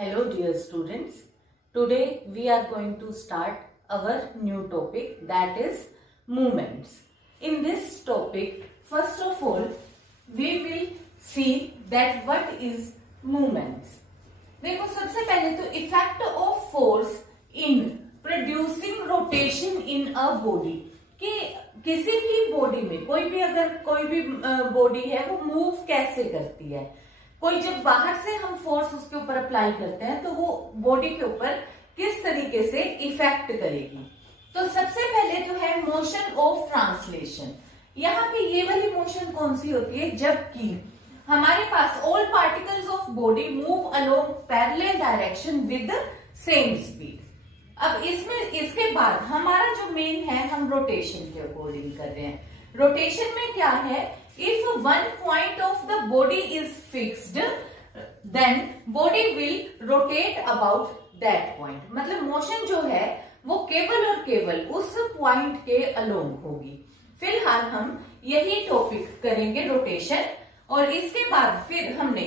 Hello dear students, today we are going to start our new topic, that is movements. In this topic, first of all, we will see that what is movements. देखो सबसे पहले तो effect of force in producing rotation in a body, कि किसी भी body में कोई भी बॉडी है वो मूव कैसे करती है। कोई जब बाहर से हम फोर्स उसके ऊपर अप्लाई करते हैं तो वो बॉडी के ऊपर किस तरीके से इफेक्ट करेगी। तो सबसे पहले जो है मोशन ऑफ ट्रांसलेशन, यहाँ पे ये वाली मोशन कौन सी होती है, जबकि हमारे पास all particles of body move along parallel direction with same speed. अब इसके बाद हमारा जो मेन है, हम रोटेशन के अकॉर्डिंग कर रहे हैं। रोटेशन में क्या है, if one point of the body is fixed, then body will rotate about that point। मतलब मोशन जो है वो केवल और केवल उस पॉइंट के अलोंग होगी। फिलहाल हम यही टॉपिक करेंगे रोटेशन, और इसके बाद फिर हमने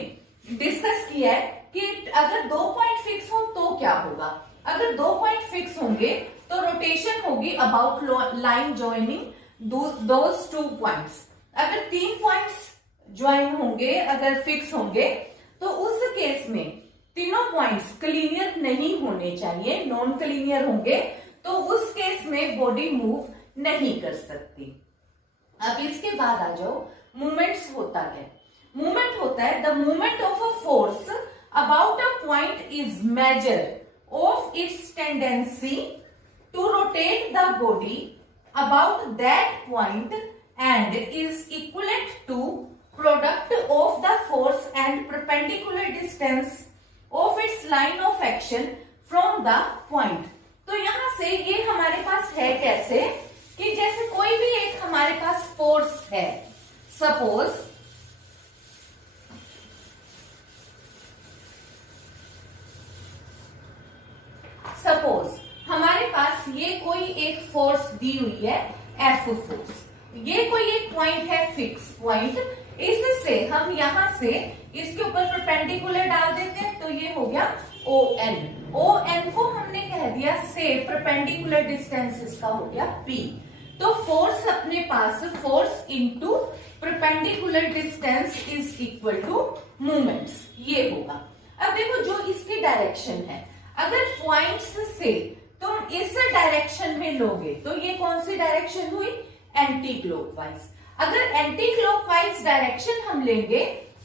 डिस्कस किया है कि अगर दो पॉइंट फिक्स हो तो क्या होगा। अगर दो पॉइंट फिक्स होंगे तो रोटेशन होगी about line joining those two points. अगर तीन पॉइंट्स ज्वाइन होंगे, अगर फिक्स होंगे, तो उस केस में तीनों पॉइंट्स क्लीनियर नहीं होने चाहिए, नॉन क्लीनियर होंगे तो उस केस में बॉडी मूव नहीं कर सकती। अब इसके बाद आ जाओ, मूवमेंट्स होता है। मूवमेंट होता है the movement of a force about a point is measure of its tendency to rotate the body about that point and is equivalent to product of the force and perpendicular distance of its line of action from the point। तो यहां से ये हमारे पास है कैसे, कि जैसे कोई भी एक हमारे पास फोर्स है, सपोज हमारे पास ये कोई एक फोर्स दी हुई है, एफ फोर्स। ये कोई एक पॉइंट है, फिक्स पॉइंट। इससे हम यहां से इसके ऊपर परपेंडिकुलर डाल देते हैं तो ये हो गया ओ एन। ओ एन को हमने कह दिया से परपेंडिकुलर डिस्टेंस इसका हो गया पी। तो फोर्स अपने पास, force into perpendicular distance is equal to movements, ये होगा। अब देखो जो इसकी डायरेक्शन है, अगर पॉइंट्स से तुम इस डायरेक्शन में लोगे तो ये कौन सी डायरेक्शन हुई, एंटी क्लॉकवाइज। अगर एंटी क्लॉकवाइज डायरेक्शन हम लेंगे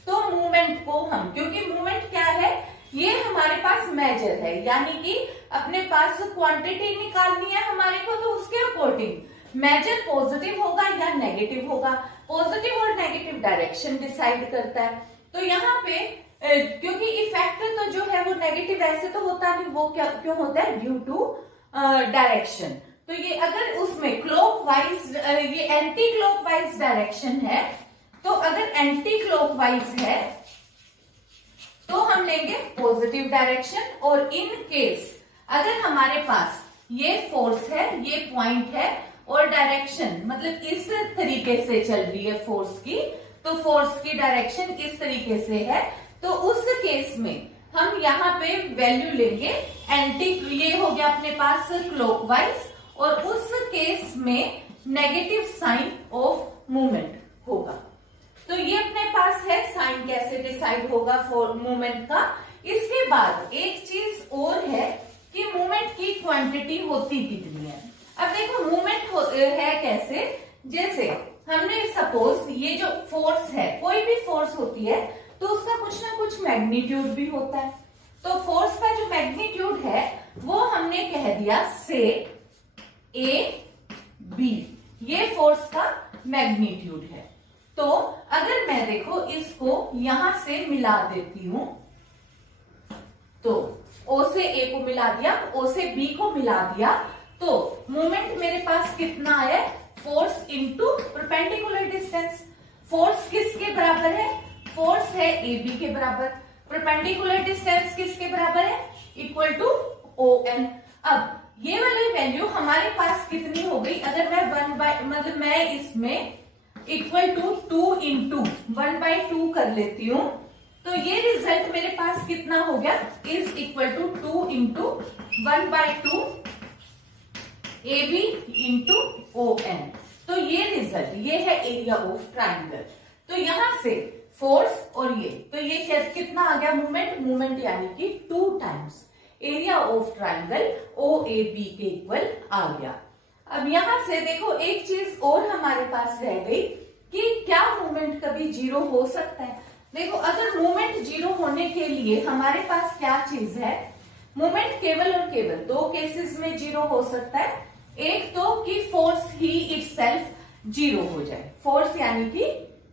तो मूवमेंट को हम, क्योंकि मूवमेंट क्या है, ये हमारे पास मेजर है, यानी कि अपने पास क्वांटिटी निकालनी है हमारे को, तो उसके अकॉर्डिंग मेजर पॉजिटिव होगा या नेगेटिव होगा। पॉजिटिव और नेगेटिव डायरेक्शन डिसाइड करता है। तो यहाँ पे क्योंकि इफेक्ट तो जो है वो नेगेटिव ऐसे तो होता नहीं, वो क्यों होता है, ड्यू टू डायरेक्शन। तो ये अगर उसमें क्लॉकवाइज, ये एंटी क्लॉकवाइज डायरेक्शन है, तो अगर एंटी क्लॉकवाइज है तो हम लेंगे पॉजिटिव डायरेक्शन। और इन केस अगर हमारे पास ये फोर्स है, ये पॉइंट है, और डायरेक्शन मतलब इस तरीके से चल रही है फोर्स की, तो फोर्स की डायरेक्शन इस तरीके से है, तो उस केस में हम यहाँ पे वैल्यू लेंगे एंटी, ये हो गया अपने पास क्लॉकवाइज, और उस केस में नेगेटिव साइन ऑफ मूवमेंट होगा। तो ये अपने पास है साइन कैसे डिसाइड होगा फॉर मूवमेंट का। इसके बाद एक चीज और है कि मूवमेंट की क्वांटिटी होती कितनी है। अब देखो मूवमेंट है कैसे, जैसे हमने सपोज ये जो फोर्स है, कोई भी फोर्स होती है तो उसका कुछ ना कुछ मैग्नीट्यूड भी होता है। तो फोर्स का जो मैग्नीट्यूड है वो हमने कह दिया से ए बी, ये फोर्स का मैग्नीट्यूड है। तो अगर मैं देखो इसको यहां से मिला देती हूं, तो ओ से ए को मिला दिया, ओ से बी को मिला दिया, तो मोमेंट मेरे पास कितना है, force into perpendicular distance. Force किसके बराबर है, फोर्स है ए बी के बराबर, परपेंडिकुलर डिस्टेंस किसके बराबर है, इक्वल टू ओ एन। अब ये वाली वैल्यू हमारे पास कितनी हो गई, अगर मैं मतलब मैं इसमें इक्वल टू 2 इंटू 1/2 कर लेती हूं, तो ये रिजल्ट मेरे पास कितना हो गया, is equal to 2 into 1/2 AB into ON। तो ये रिजल्ट, ये है एरिया ऑफ ट्राइंगल। तो यहां से फोर्स और ये, तो ये कितना आ गया मूवमेंट यानी कि 2 times area of triangle OAB के इक्वल आ गया। अब यहां से देखो एक चीज और हमारे पास रह गई कि क्या मूवमेंट कभी जीरो हो सकता है। देखो अगर मूवमेंट जीरो होने के लिए हमारे पास क्या चीज है, मूवमेंट केवल और केवल 2 केसेस में जीरो हो सकता है। एक तो कि फोर्स ही इटसेल्फ जीरो हो जाए, फोर्स यानी कि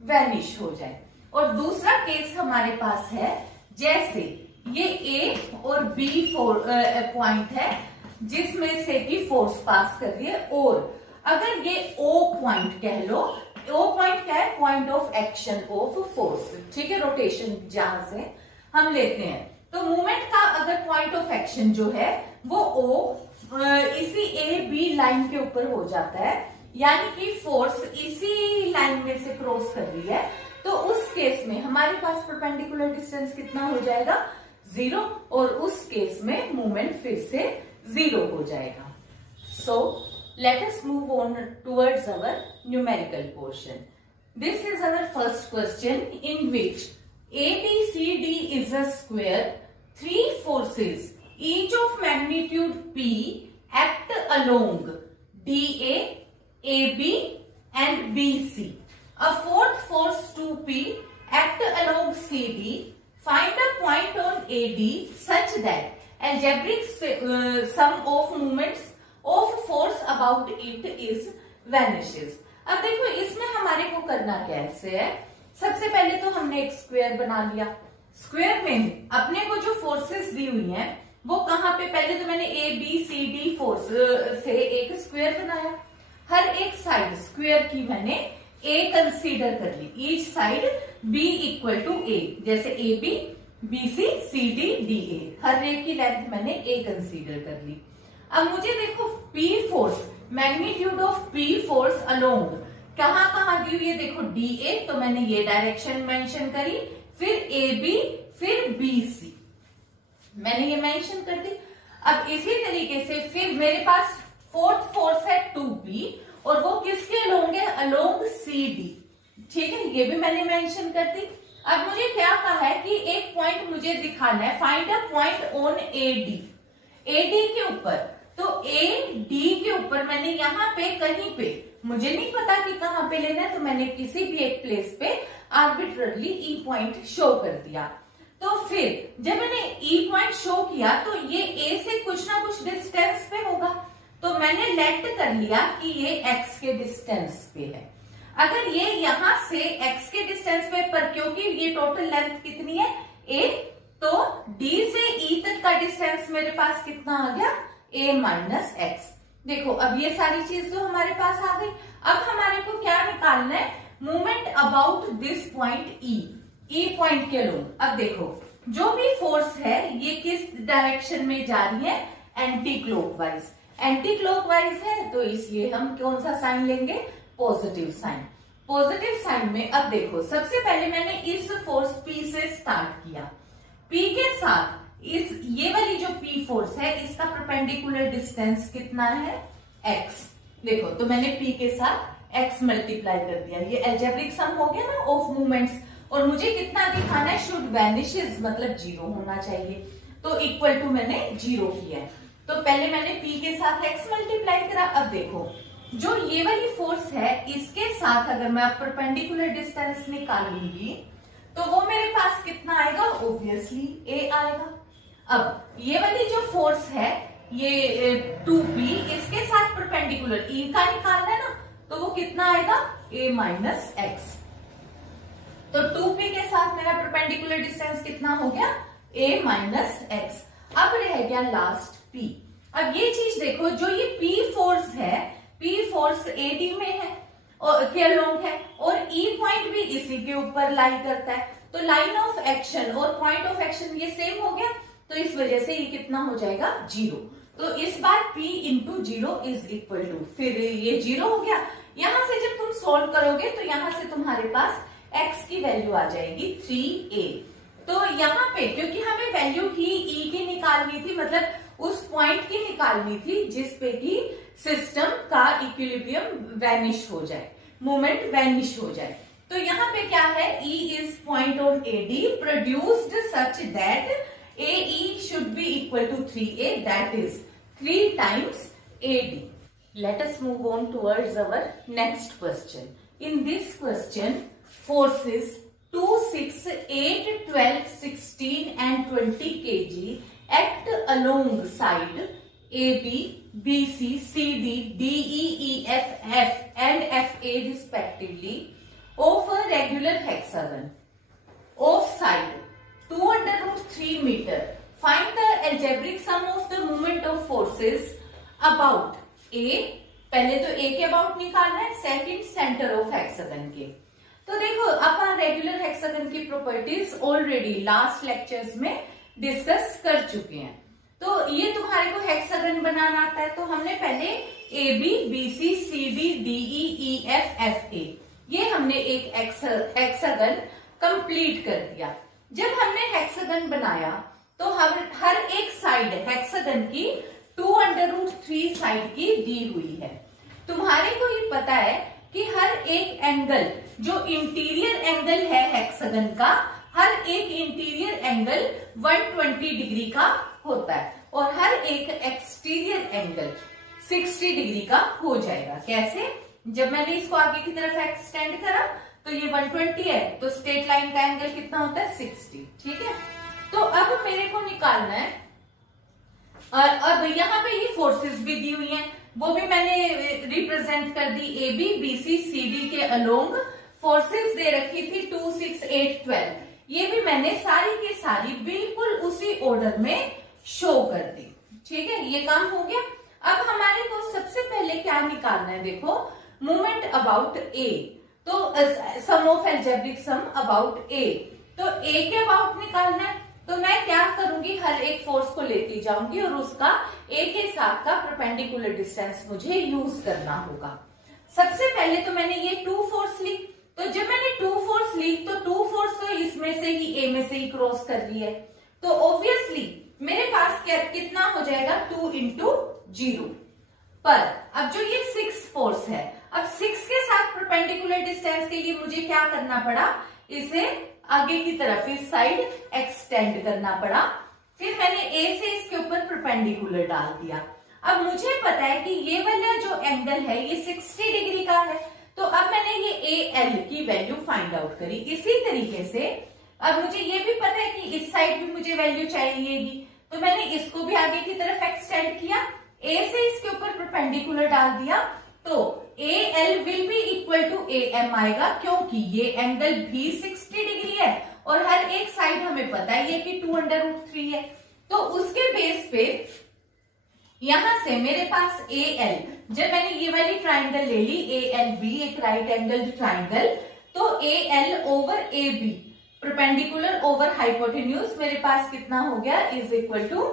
वैनिश हो जाए, और दूसरा केस हमारे पास है जैसे ये A और B पॉइंट है जिसमें से कि फोर्स पास कर रही है, और अगर ये O पॉइंट कह लो, O पॉइंट क्या है, point of action of force, ठीक है, रोटेशन जहां से हम लेते हैं। तो मूवमेंट का अगर पॉइंट ऑफ एक्शन जो है वो O इसी AB लाइन के ऊपर हो जाता है, यानी कि फोर्स इसी लाइन में से क्रॉस कर रही है, तो उस केस में हमारे पास परपेंडिकुलर डिस्टेंस कितना हो जाएगा, 0, और उस केस में मूवमेंट फिर से 0 हो जाएगा। सो let us move on towards our numerical portion. This is our first question in which ABCD is a square. 3 forces, each of magnitude P, act along DA, AB and BC. A fourth force 2P act along CD. Find a point on AD such that algebraic sum of moments of force about it is vanishes. अब देखो इसमें हमारे को करना कैसे है, सबसे पहले तो हमने एक स्क्वायर बना लिया। स्क्वायर में अपने को जो फोर्सेस दी हुई हैं वो कहाँ पे, पहले तो मैंने ABCD फोर्स से एक स्क्वायर बनाया, हर एक साइड स्क्वायर की मैंने A कंसीडर कर ली, each side B equal to A, जैसे AB BC CD DA, हर एक की लेंथ मैंने A कंसीडर कर ली। अब मुझे देखो P force, magnitude of P force along कहां कहां दी हुई है, देखो DA, तो मैंने ये डायरेक्शन मेंशन करी, फिर AB, फिर BC मैंने ये मेंशन कर दी। अब इसी तरीके से फिर मेरे पास फोर्थ फोर्स है 2P, और वो किसके अलोंग है, अलोंग CD, ठीक है, ये भी मैंने मेंशन कर दी। अब मुझे क्या कहा है कि एक पॉइंट मुझे दिखाना है, find a point on AD के ऊपर, तो AD के ऊपर मैंने यहाँ पे कहीं पे, मुझे नहीं पता कि कहाँ पे लेना है, तो मैंने किसी भी एक प्लेस पे आर्बिट्ररली E पॉइंट शो कर दिया। तो फिर जब मैंने E पॉइंट शो किया तो ये A से कुछ ना कुछ डिस्टेंस पे होगा, तो मैंने लेट कर लिया कि ये X के डिस्टेंस पे है। अगर ये यहाँ से X के डिस्टेंस पे, पर क्योंकि ये टोटल लेंथ कितनी है A, तो D से E तक का डिस्टेंस मेरे पास कितना आ गया, A माइनस एक्स। देखो अब ये सारी चीज तो हमारे पास आ गई। अब हमारे को क्या निकालना है, movement about this point E point के अलोंग। अब देखो जो भी फोर्स है ये किस डायरेक्शन में जा रही है, एंटी क्लॉकवाइज। एंटी क्लॉकवाइज है तो इसलिए हम कौन सा साइन लेंगे, पॉजिटिव साइन। पॉजिटिव साइन में अब देखो सबसे पहले मैंने इस फोर्स P से स्टार्ट किया, P के साथ इस ये वाली जो P फोर्स है इसका परपेंडिकुलर डिस्टेंस कितना है, x। देखो तो मैंने P के साथ x मल्टीप्लाई कर दिया, ये अलजेब्रिक सम हो गया ना ऑफ मूवमेंट्स, और मुझे कितना दिखाना है, शुड वैनिशेस मतलब 0 होना चाहिए, तो इक्वल टू मैंने 0 किया है। तो पहले मैंने P के साथ x मल्टीप्लाई करा। अब देखो जो ये वाली फोर्स है इसके साथ अगर मैं परपेंडिकुलर डिस्टेंस निकालूंगी तो वो मेरे पास कितना आएगा, ऑब्वियसली A आएगा। अब ये वाली जो फोर्स है ये 2P, इसके साथ परपेंडिकुलर E का निकालना है ना, तो वो कितना आएगा, A माइनस एक्स। तो 2P के साथ मेरा परपेंडिकुलर डिस्टेंस कितना हो गया, A माइनस एक्स। अब रह गया लास्ट P। अब ये चीज देखो, जो ये P फोर्स है, P फोर्स AD में है और के अलोंग है, और E पॉइंट भी इसी के ऊपर लाई करता है, तो लाइन ऑफ एक्शन और पॉइंट ऑफ एक्शन ये सेम हो गया, तो इस वजह से ये कितना हो जाएगा, 0। तो इस बार P into 0 is equal to, फिर ये 0 हो गया। यहां से जब तुम सोल्व करोगे तो यहां से तुम्हारे पास x की वैल्यू आ जाएगी 3a। तो यहाँ पे क्योंकि हमें वैल्यू ही ई की निकालनी थी, मतलब उस पॉइंट की निकालनी थी जिसपे कि सिस्टम का इक्विलिब्रियम वैनिश हो जाए, मोमेंट वैनिश हो जाए। तो यहाँ पे क्या है, E is point on AD produced such that AE should be equal to 3A, that is 3 times AD. Let us move on towards our next question. In this question, forces 2, 6, 8, 12, 16 and 20 kg act alongside AB, BC, CD, DE, EF, F and FA respectively of a regular hexagon of side 2√3 meter. Find the algebraic sum of the moment of forces about A, पहले तो A के about निकालना है, second centre of hexagon के। तो देखो अपन regular hexagon की properties already last lectures में डिस्कस कर चुके हैं। तो ये तुम्हारे को हेक्सागन बनाना आता है, तो हमने पहले A B, B C, C D, D E F, F A, ये हमने एक हेक्सागन कंप्लीट कर दिया। जब हमने हेक्सागन बनाया तो हर एक साइड हेक्सागन की 2√3 साइड की दी हुई है। तुम्हारे को ये पता है कि हर एक एंगल जो इंटीरियर एंगल है हेक्सागन का, हर एक इंटीरियर एंगल 120 डिग्री का होता है और हर एक एक्सटीरियर एंगल 60 डिग्री का हो जाएगा। कैसे? जब मैंने इसको आगे की तरफ एक्सटेंड करा तो ये 120 है, तो स्ट्रेट लाइन का एंगल कितना होता है? 60। ठीक है, तो अब मेरे को निकालना है, और अब यहाँ पे ये फोर्सेस भी दी हुई हैं, वो भी मैंने रिप्रेजेंट कर दी। A B, B C, C D के अलोंग फोर्सेस दे रखी थी 2, 6, 8, 12, ये भी मैंने सारी की सारी बिल्कुल उसी ऑर्डर में शो कर दी। ठीक है, ये काम हो गया। अब हमारे को सबसे पहले क्या निकालना है, देखो मोमेंट अबाउट ए, तो सम ऑफ अलजेब्रिक सम अबाउट ए, तो ए के अबाउट निकालना है। तो मैं क्या करूंगी, हर एक फोर्स को लेती जाऊंगी और उसका ए के साथ का परपेंडिकुलर डिस्टेंस मुझे यूज करना होगा। सबसे पहले तो मैंने ये 2 फोर्स ली, तो जब मैंने 2 फोर्स ली तो 2 फोर्स तो इसमें से ही ए में से ही क्रॉस कर रही है, तो ऑब्वियसली मेरे पास क्या कितना हो जाएगा, 2 into 0 पर। अब जो ये 6 फोर्स है, अब 6 के साथ परपेंडिकुलर डिस्टेंस के लिए मुझे क्या करना पड़ा, इसे आगे की तरफ इस साइड एक्सटेंड करना पड़ा। फिर मैंने ए से इसके ऊपर परपेंडिकुलर डाल दिया। अब मुझे पता है कि ये वाला जो एंगल है ये 60 डिग्री का है, तो अब मैंने ये ए एल की वैल्यू फाइंड आउट करी। इसी तरीके से अब मुझे ये भी पता है कि इस साइड भी मुझे वैल्यू चाहिएगी, तो मैंने इसको भी आगे की तरफ एक्सटेंड किया, ए से इसके ऊपर परपेंडिकुलर डाल दिया, तो A L will be equal to A M आएगा, क्योंकि ये एंगल भी 60 डिग्री है और हर एक साइड हमें पता है कि 2√3 है। तो उसके बेस पे यहां से मेरे पास ए एल, जब मैंने ये वाली ट्राइंगल ले ली ए एल बी, एक राइट एंगल ट्राइंगल, तो A L over A B perpendicular over hypotenuse मेरे पास कितना हो गया, is equal to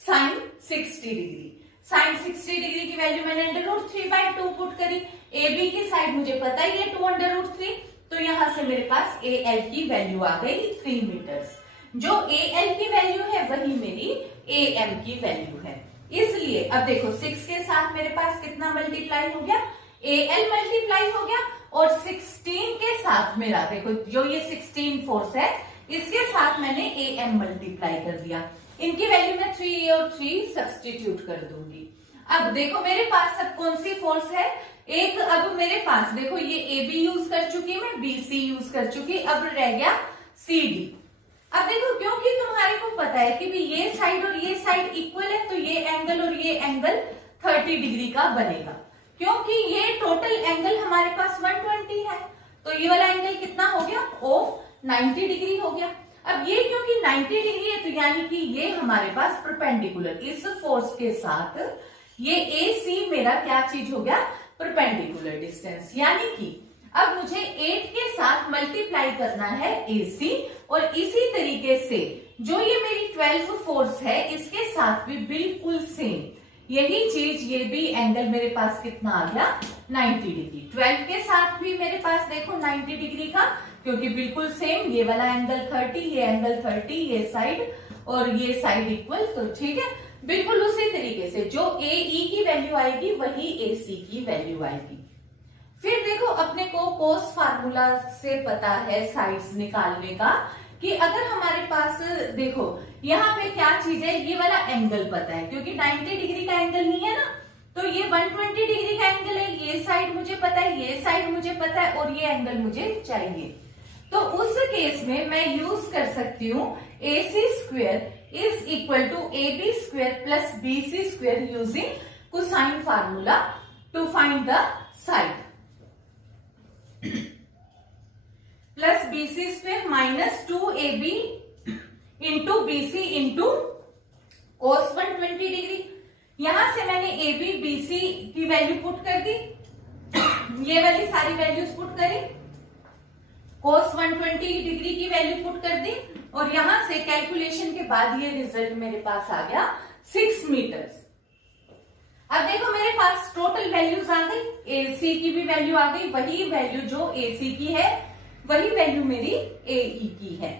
sine 60 degree. Sine 60 degree की वैल्यू मैंने √3/2 पुट करी। ए बी की साइड मुझे पता है ये 2√3, तो यहां से मेरे पास ए एल की वैल्यू आ गई 3 मीटर्स। जो ए एल की वैल्यू है वही मेरी ए एम की वैल्यू है। इसलिए अब देखो 6 के साथ मेरे पास कितना मल्टीप्लाई हो गया, ए एल मल्टीप्लाई हो गया, और 16 के साथ मेरा देखो जो ये 16 फोर्स है इसके साथ मैंने ए एम मल्टीप्लाई कर दिया। इनकी वैल्यू में 3 और 3 सब्सटीट्यूट कर दूंगी। अब देखो मेरे पास अब कौन सी फोर्स है, एक अब मेरे पास देखो ये ए बी यूज कर चुकी, मैं बी सी यूज कर चुकी, अब रह गया सी डी। अब देखो क्योंकि तुम्हारे को पता है कि भी ये साइड और ये साइड इक्वल है, तो ये एंगल और ये एंगल 30 डिग्री का बनेगा, क्योंकि ये टोटल एंगल हमारे पास 120 है, तो ये वाला एंगल कितना हो गया, ऑफ 90 डिग्री हो गया। अब ये क्योंकि 90 डिग्री है, तो यानी कि ये हमारे पास परपेंडिकुलर इस फोर्स के साथ ये ए सी मेरा क्या चीज हो गया, परपेंडिकुलर डिस्टेंस। यानी कि अब मुझे 8 के साथ मल्टीप्लाई करना है ए सी, और इसी तरीके से जो ये मेरी 12 फोर्स है इसके साथ भी बिल्कुल सेम यही चीज, ये भी एंगल मेरे पास कितना आ गया, 90 डिग्री। 12 के साथ भी मेरे पास देखो 90 डिग्री का, क्योंकि बिल्कुल सेम, ये वाला एंगल 30, ये एंगल 30, ये साइड और ये साइड इक्वल, तो ठीक है। बिल्कुल उसी तरीके से जो AE की वैल्यू आएगी वही AC की वैल्यू आएगी। फिर देखो अपने को कोस फार्मूला से पता है साइड्स निकालने का, कि अगर हमारे पास देखो यहाँ पे क्या चीज है, ये वाला एंगल पता है क्योंकि 90 डिग्री का एंगल नहीं है ना, तो ये 120 डिग्री का एंगल है, ये साइड मुझे पता है, ये साइड मुझे पता है और ये एंगल मुझे चाहिए। तो उस केस में मैं यूज कर सकती हूँ AC square is equal to AB square plus BC square using cosine formula to find the side, plus BC square minus 2AB into BC into cos 120 degree. यहां से मैंने AB BC की value put कर दी, ये वाली सारी values put करी, कोस 120 डिग्री की वैल्यू पुट कर दी और यहां से कैलकुलेशन के बाद ये रिजल्ट मेरे पास आ गया 6 मीटर्स। अब देखो मेरे पास टोटल वैल्यूज आ गई, AC की भी वैल्यू आ गई, वही वैल्यू जो AC की है वही वैल्यू मेरी AE की है।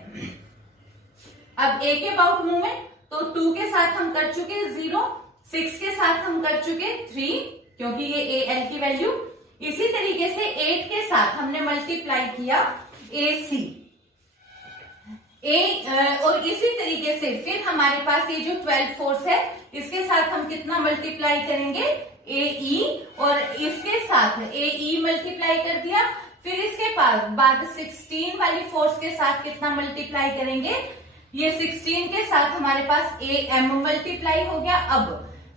अब A के अबाउट मूवमेंट, तो 2 के साथ हम कर चुके 0, 6 के साथ हम कर चुके 3 क्योंकि ये AL की वैल्यू, इसी तरीके से 8 के साथ हमने मल्टीप्लाई किया AC और इसी तरीके से फिर हमारे पास ये जो 12 फोर्स है इसके साथ हम कितना मल्टीप्लाई करेंगे AE और इसके साथ AE मल्टीप्लाई कर दिया, फिर इसके बाद 16 वाली फोर्स के साथ कितना मल्टीप्लाई करेंगे, ये 16 के साथ हमारे पास AM मल्टीप्लाई हो गया। अब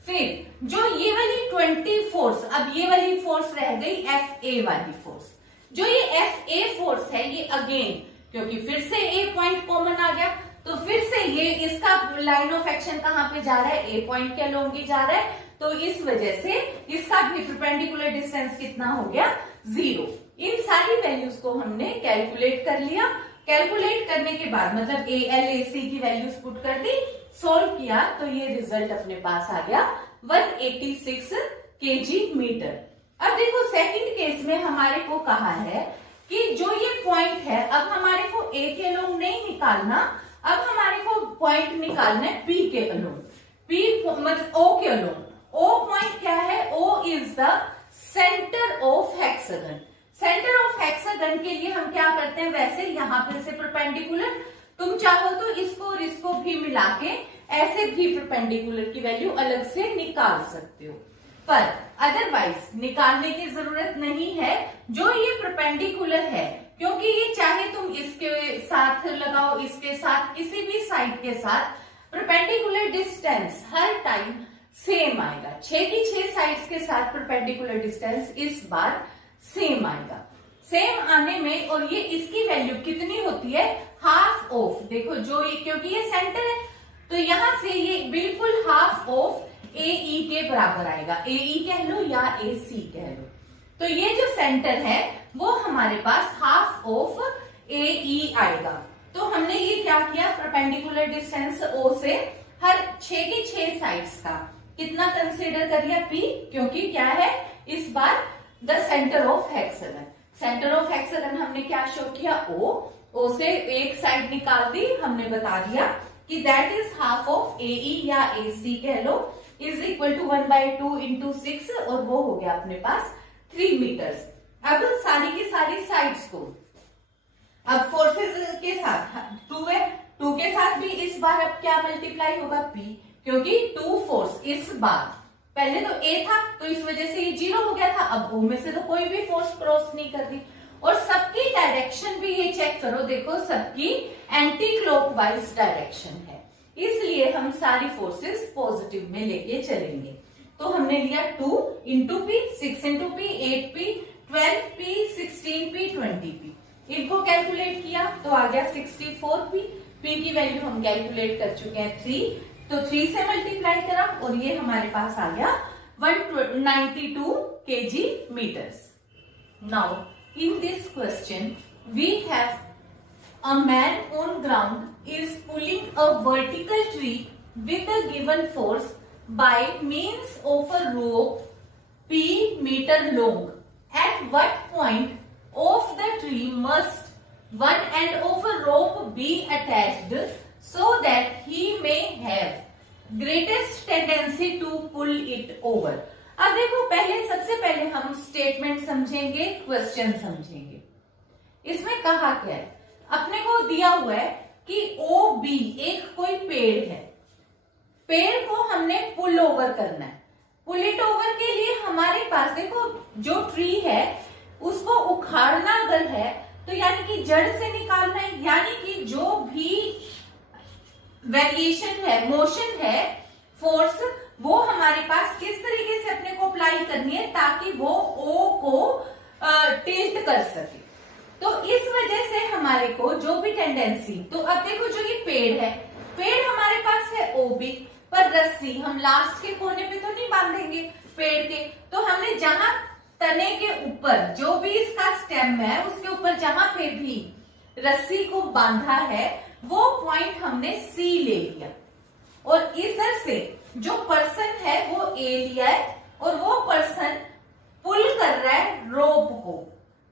फिर जो ये वाली 20 फोर्स, अब ये वाली फोर्स रह गई FA वाली फोर्स, जो ये FA फोर्स है ये अगेन क्योंकि फिर से A पॉइंट कॉमन आ गया, तो फिर से ये इसका लाइन ऑफ एक्शन कहाँ पे जा रहा है, A पॉइंट के अलोंग ही जा रहा है, तो इस वजह से इसका भी परपेंडिकुलर डिस्टेंस कितना हो गया 0। इन सारी वैल्यूज को हमने कैलकुलेट कर लिया, कैलकुलेट करने के बाद मतलब AL AC की वैल्यूज पुट कर दी, सोल्व किया तो ये रिजल्ट अपने पास आ गया 186 kg मीटर। अब देखो सेकंड केस में हमारे को कहा है कि जो ये पॉइंट है अब हमारे को A के अलोंग नहीं निकालना, अब हमारे को पॉइंट निकालना है P के अलोंग, P मतलब O के अलोंग। O पॉइंट क्या है, O is the centre of hexagon. Centre of hexagon के लिए हम क्या करते हैं, वैसे यहाँ पे से परपेंडिकुलर, तुम चाहो तो इसको और इसको भी मिला के ऐसे भी परपेंडिकुलर की वैल्यू अलग से निकाल सकते हो, पर अदरवाइज निकालने की जरूरत नहीं है। जो ये परपेंडिकुलर है, क्योंकि ये चाहे तुम इसके साथ लगाओ, इसके साथ, किसी भी साइड के साथ परपेंडिकुलर डिस्टेंस हर टाइम सेम आएगा। 6 की 6 साइड्स के साथ परपेंडिकुलर डिस्टेंस इस बार सेम आएगा। सेम आने में और ये इसकी वैल्यू कितनी होती है, हाफ ऑफ, देखो जो ये क्योंकि ये सेंटर है तो यहां से ये बिल्कुल हाफ ऑफ AE के बराबर आएगा, AE कह लो या AC कह लो। तो ये जो सेंटर है वो हमारे पास हाफ ऑफ AE आएगा। तो हमने ये क्या किया, परपेंडिकुलर डिस्टेंस O से हर 6 की 6 साइड्स का कितना कंसीडर कर लिया P, क्योंकि क्या है इस बार the centre of hexagon. Centre of hexagon हमने क्या शो किया, O से एक साइड निकाल दी, हमने बता दिया कि that is half of AE या AC कह लो, इज इक्वल टू 1/2 इंटू 6 और वो हो गया अपने पास 3 मीटर्स। अब सारी की सारी साइड्स को अब फोर्सेस के साथ 2 है, 2 के साथ भी इस बार अब क्या मल्टीप्लाई होगा P, क्योंकि 2 फोर्स इस बार, पहले तो A था तो इस वजह से ये 0 हो गया था, अब O में से तो कोई भी फोर्स क्रॉस नहीं कर रही, और सबकी डायरेक्शन भी ये चेक करो, देखो सबकी एंटी क्लॉकवाइज डायरेक्शन है, इसलिए हम सारी फोर्सेस पॉजिटिव में लेके चलेंगे। तो हमने लिया 2 into P, 6 into P, 8P, 12P, 16P, 20P, इनको कैलकुलेट किया तो आ गया 64P। P की वैल्यू हम कैलकुलेट कर चुके हैं 3, तो 3 से मल्टीप्लाई करा और ये हमारे पास आ गया 192 kg meters. Now in this question we have a man on ground is pulling a vertical tree with a given force by means of a rope P meter long. At what point of the tree must one end of a rope be attached so that he may have greatest tendency to pull it over. अब देखो सबसे पहले हम statement समझेंगे, question समझेंगे। इसमें कहा क्या है, अपने को दिया हुआ है कि ओ बी एक कोई पेड़ है, पेड़ को हमने पुल ओवर करना है। पुल इट ओवर के लिए हमारे पास देखो जो ट्री है उसको उखाड़ना अगर है तो यानी कि जड़ से निकालना है, यानी कि जो भी वेरिएशन है, मोशन है, फोर्स, वो हमारे पास किस तरीके से अपने को अप्लाई करनी है ताकि वो ओ को टिल्ट कर सके। तो इस वजह से हमारे को जो भी टेंडेंसी, तो अब देखो जो ये पेड़ है, पेड़ हमारे पास है ओबी, पर रस्सी हम लास्ट के कोने पे तो नहीं बांधेंगे पेड़ के, तो हमने जहां तने के ऊपर जो भी इसका स्टेम है उसके ऊपर जहां पे भी रस्सी को बांधा है वो पॉइंट हमने सी ले लिया, और इधर से जो पर्सन है वो ए लिया है, और वो पर्सन पुल कर रहा है रोप को।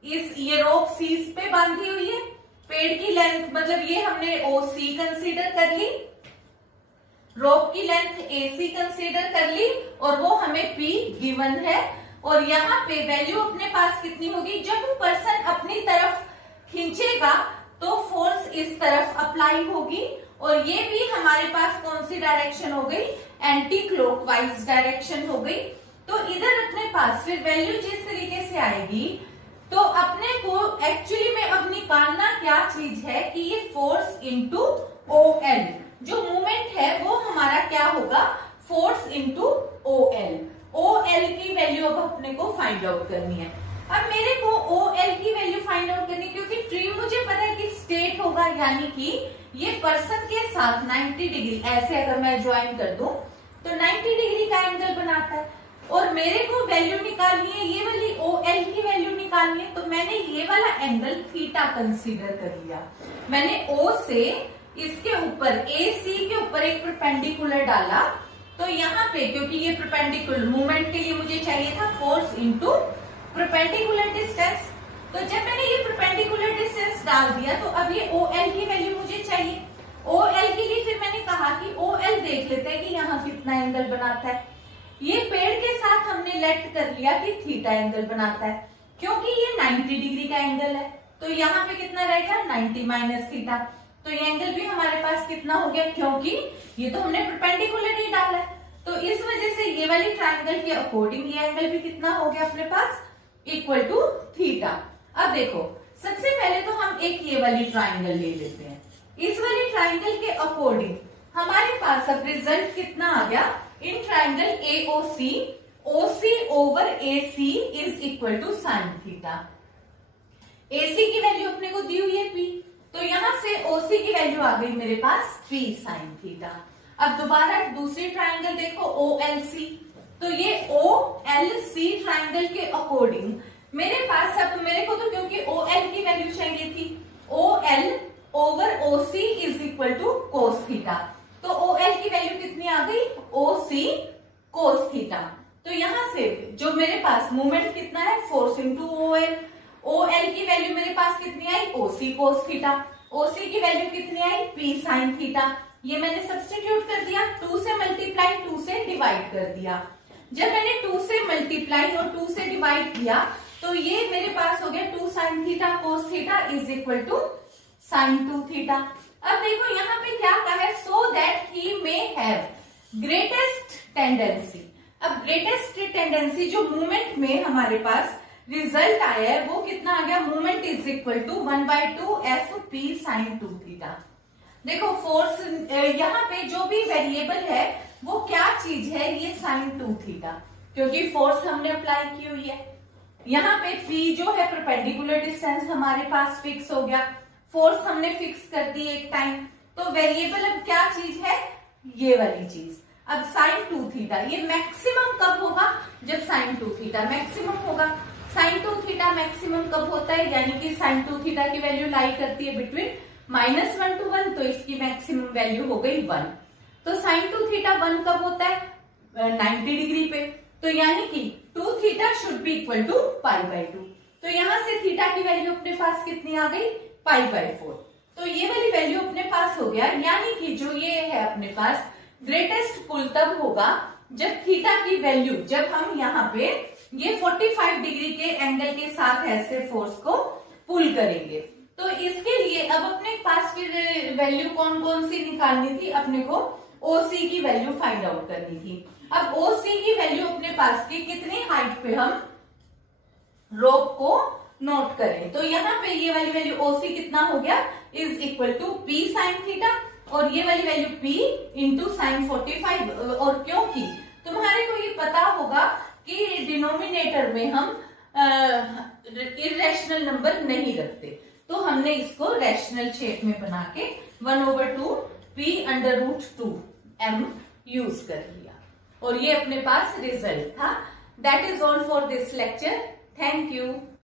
ये रोप सी पे बांधी हुई है, पेड़ की लेंथ मतलब ये हमने ओ सी कंसीडर कर ली, रोप की लेंथ ए सी कंसीडर कर ली, और वो हमें पी गिवन है। और यहाँ पे वैल्यू अपने पास कितनी होगी, जब वो पर्सन अपनी तरफ खींचेगा तो फोर्स इस तरफ अप्लाई होगी, और ये भी हमारे पास कौन सी डायरेक्शन हो गई, एंटी क्लॉकवाइज डायरेक्शन हो गई। तो इधर अपने पास फिर वैल्यू जिस तरीके से आएगी, तो अपने को एक्चुअली में अब निकालना क्या चीज है कि ये फोर्स इंटू ओ एल, जो मूवमेंट है वो हमारा क्या होगा, force into O L. O L की वैल्यू अब अपने को फाइंड आउट करनी है। अब मेरे को ओ एल की वैल्यू फाइंड आउट करनी, क्योंकि ट्री मुझे पता है कि स्ट्रेट होगा, यानी कि ये पर्सन के साथ 90 डिग्री ऐसे अगर मैं ज्वाइन कर दूं तो 90 डिग्री का एंगल बनाता है, और मेरे को वैल्यू निकालनी है, ये वाली ओ एल की वैल्यू निकालनी है। तो मैंने ये वाला एंगल थीटा कंसीडर कर लिया, मैंने ओ से इसके ऊपर ए सी के ऊपर एक परपेंडिकुलर डाला, तो यहाँ पे क्योंकि ये परपेंडिकुलर मूवमेंट के लिए मुझे चाहिए था फोर्स इंटू परपेंडिकुलर डिस्टेंस, तो जब मैंने ये परपेंडिकुलर डिस्टेंस डाल दिया तो अब ये ओ एल की वैल्यू मुझे चाहिए। ओ एल के लिए फिर मैंने कहा कि ओ एल देख लेते हैं कि यहाँ कितना एंगल बनाता है। ये पेड़ के साथ हमने लेट कर लिया कि थीटा एंगल बनाता है, क्योंकि ये 90 डिग्री का एंगल है, तो यहाँ पे कितना रहेगा 90 माइनस थीटा, तो ये एंगल भी हमारे पास कितना हो गया, क्योंकि ये तो हमने परपेंडिकुलर ही डाला है, तो इस वजह से ये वाली ट्राइंगल के अकॉर्डिंग ये एंगल भी कितना हो गया अपने पास, इक्वल टू थीटा। अब देखो सबसे पहले तो हम एक ये वाली ट्राइंगल ले लेते हैं, इस वाली ट्राइंगल के अकॉर्डिंग हमारे पास अब रिजल्ट कितना आ गया, in triangle AOC, OC over AC is equal to sine theta. AC की वैल्यू अपने को दी हुई है पी, तो यहां से ओसी की वैल्यू आ गई मेरे पास पी साइन थीटा। अब दोबारा दूसरी ट्राइंगल देखो ओ एल सी, तो ये ओ एल सी ट्राइंगल के अकॉर्डिंग मेरे पास, अब मेरे को तो क्योंकि ओ एल की वैल्यू चाहिए थी, O L over O C is equal to cos theta, तो ओ एल की वैल्यू कितनी आ गई, ओ सी कोस थीटा। तो यहां से जो मेरे पास मूवमेंट कितना है, force into O L, O L की वैल्यू मेरे पास कितनी आई, ओ सी कोस थीटा, ओ सी की वैल्यू कितनी आई, पी साइन थीटा। ये मैंने सब्स्टिट्यूट कर दिया, 2 से मल्टीप्लाई 2 से डिवाइड कर दिया। जब मैंने 2 से मल्टीप्लाई और 2 से डिवाइड किया तो ये मेरे पास हो गया 2 sine theta cos theta is equal to sine 2 theta. अब देखो यहाँ पे क्या कहा है, so that he may have greatest tendency. अब ग्रेटेस्ट टेंडेंसी जो मूवमेंट में हमारे पास रिजल्ट आया है वो कितना आ गया, movement is equal to 1/2 F P sine 2 theta. देखो फोर्स यहाँ पे जो भी वेरिएबल है वो क्या चीज है, ये साइन 2 थीटा, क्योंकि फोर्स हमने अप्लाई की हुई है। यहाँ पे P जो है परपेंडिकुलर डिस्टेंस हमारे पास फिक्स हो गया, फोर्स हमने फिक्स कर दी एक टाइम, तो वेरिएबल अब क्या चीज है, ये वाली चीज। अब साइन 2 थीटा ये मैक्सिमम कब होगा, जब साइन 2 थीटा मैक्सिमम होगा। साइन 2 थीटा मैक्सिमम कब होता है, यानी कि साइन 2 थीटा की वैल्यू लाई करती है बिटवीन -1 to 1, तो इसकी मैक्सिमम वैल्यू हो गई 1। तो साइन 2 थीटा 1 कब होता है, 90 डिग्री पे, तो यानी कि 2 theta should be equal to π/2। तो यहां से थीटा की वैल्यू अपने पास कितनी आ गई, π/4। तो ये वाली वैल्यू अपने पास हो गया, यानी कि जो ये है अपने पास ग्रेटेस्ट पुल तब होगा जब थीटा की वैल्यू, जब हम यहाँ पे ये 45 डिग्री के एंगल के साथ ऐसे फोर्स को पुल करेंगे। तो इसके लिए अब अपने पास फिर वैल्यू कौन कौन सी निकालनी थी, अपने को OC की वैल्यू फाइंड आउट करनी थी। अब OC की वैल्यू अपने पास की कितनी हाइट पे हम रोप को नोट करें, तो यहाँ पे ये वाली वैल्यू OC कितना हो गया, is equal to P sin theta, और ये वाली वैल्यू P इंटू साइन 45। और क्योंकि तुम्हारे को ये पता होगा कि डिनोमिनेटर में हम इरेशनल नंबर नहीं रखते, तो हमने इसको रैशनल शेप में बना के 1/2 P√2m यूज कर लिया, और ये अपने पास रिजल्ट था। That is all for this lecture. Thank you.